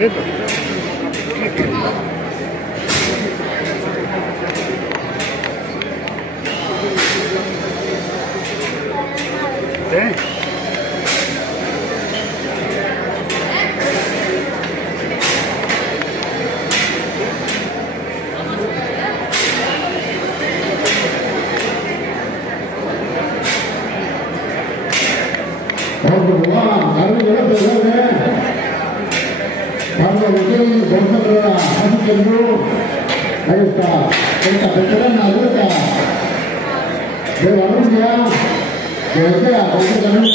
Esto. ¿Eh? Ahí está, esta veterana adulta de la Rusia, que desea completamente